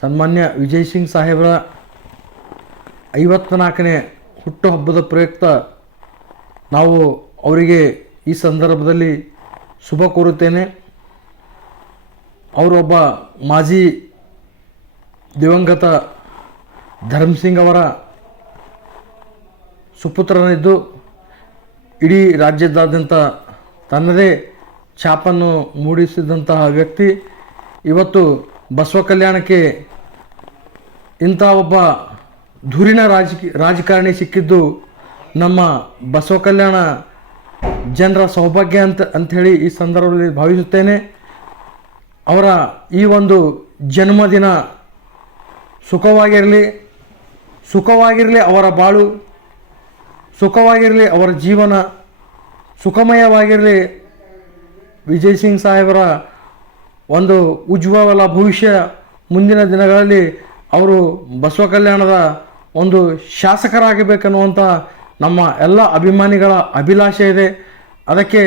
ಸನ್ಮಾನ್ಯ ವಿಜಯ್ ಸಿಂಗ್ ಸಾಹೇಬರ 54ನೇ ಹುಟ್ಟುಹಬ್ಬದ ಪ್ರಯುಕ್ತ ನಾವು ಅವರಿಗೆ ಈ ಸಂದರ್ಭದಲ್ಲಿ ಶುಭ ಕೋರುತ್ತೇನೆ. ಅವರೊಬ್ಬ ಮಾಜಿ ದಿವಂಗತ ಧರ್ಮಸಿಂಗ್ ಅವರ ಸುಪುತ್ರನಿದ್ದು ಇಡೀ ರಾಜ್ಯದಾದ್ಯಂತ ತನ್ನದೇ ಛಾಪನ್ನು ಮೂಡಿಸಿದಂತಹ ವ್ಯಕ್ತಿ ಇವತ್ತು ಬಸವ ಕಲ್ಯಾಣಕ್ಕೆ ಇಂಥ ಒಬ್ಬ ಧುರಿನ ರಾಜಕಾರಣಿ ಸಿಕ್ಕಿದ್ದು ನಮ್ಮ ಬಸವ ಕಲ್ಯಾಣ ಜನರ ಸೌಭಾಗ್ಯ ಅಂಥೇಳಿ ಈ ಸಂದರ್ಭದಲ್ಲಿ ಭಾವಿಸುತ್ತೇನೆ. ಅವರ ಈ ಒಂದು ಜನ್ಮದಿನ ಸುಖವಾಗಿರಲಿ ಅವರ ಬಾಳು, ಸುಖವಾಗಿರಲಿ ಅವರ ಜೀವನ, ಸುಖಮಯವಾಗಿರಲಿ. ವಿಜಯ್ ಸಿಂಗ್ ಸಾಹೇಬರ ಒಂದು ಉಜ್ವಲ ಭವಿಷ್ಯ, ಮುಂದಿನ ದಿನಗಳಲ್ಲಿ ಅವರು ಬಸವ ಕಲ್ಯಾಣದ ಒಂದು ಶಾಸಕರಾಗಬೇಕನ್ನುವಂಥ ನಮ್ಮ ಎಲ್ಲ ಅಭಿಮಾನಿಗಳ ಅಭಿಲಾಷೆ ಇದೆ. ಅದಕ್ಕೆ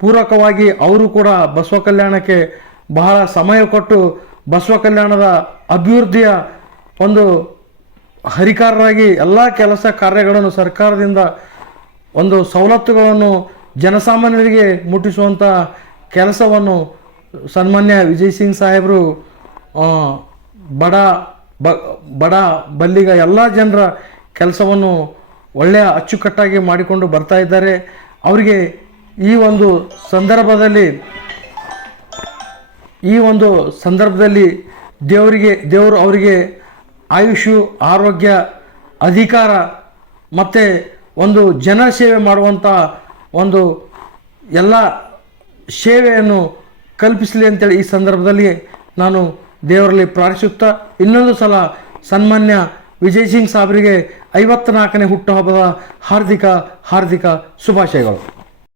ಪೂರಕವಾಗಿ ಅವರು ಕೂಡ ಬಸವ ಕಲ್ಯಾಣಕ್ಕೆ ಬಹಳ ಸಮಯ ಕೊಟ್ಟು ಬಸವ ಕಲ್ಯಾಣದ ಅಭಿವೃದ್ಧಿಯ ಒಂದು ಹರಿಕಾರರಾಗಿ ಎಲ್ಲ ಕೆಲಸ ಕಾರ್ಯಗಳನ್ನು ಸರ್ಕಾರದಿಂದ ಒಂದು ಸವಲತ್ತುಗಳನ್ನು ಜನಸಾಮಾನ್ಯರಿಗೆ ಮುಟ್ಟಿಸುವಂಥ ಕೆಲಸವನ್ನು ಸನ್ಮಾನ್ಯ ವಿಜಯ್ ಸಿಂಗ್ ಸಾಹೇಬರು ಬಡ ಬಲ್ಲಿಗ ಎಲ್ಲ ಜನರ ಕೆಲಸವನ್ನು ಒಳ್ಳೆಯ ಅಚ್ಚುಕಟ್ಟಾಗಿ ಮಾಡಿಕೊಂಡು ಬರ್ತಾ ಇದ್ದಾರೆ. ಅವರಿಗೆ ಈ ಒಂದು ಸಂದರ್ಭದಲ್ಲಿ ದೇವರು ಅವರಿಗೆ ಆಯುಷು, ಆರೋಗ್ಯ, ಅಧಿಕಾರ ಮತ್ತು ಒಂದು ಜನರ ಸೇವೆ ಮಾಡುವಂಥ ಒಂದು ಎಲ್ಲ ಸೇವೆಯನ್ನು ಕಲ್ಪಿಸಲಿ ಅಂತೇಳಿ ಈ ಸಂದರ್ಭದಲ್ಲಿ ನಾನು ದೇವರಲ್ಲಿ ಪ್ರಾರ್ಥಿಸುತ್ತಾ ಇನ್ನೊಂದು ಸಲ ಸನ್ಮಾನ್ಯ ವಿಜಯ್ ಸಿಂಗ್ ಸಾಹೇಬರಿಗೆ 54ನೇ ಹುಟ್ಟುಹಬ್ಬದ ಹಾರ್ದಿಕ ಶುಭಾಶಯಗಳು.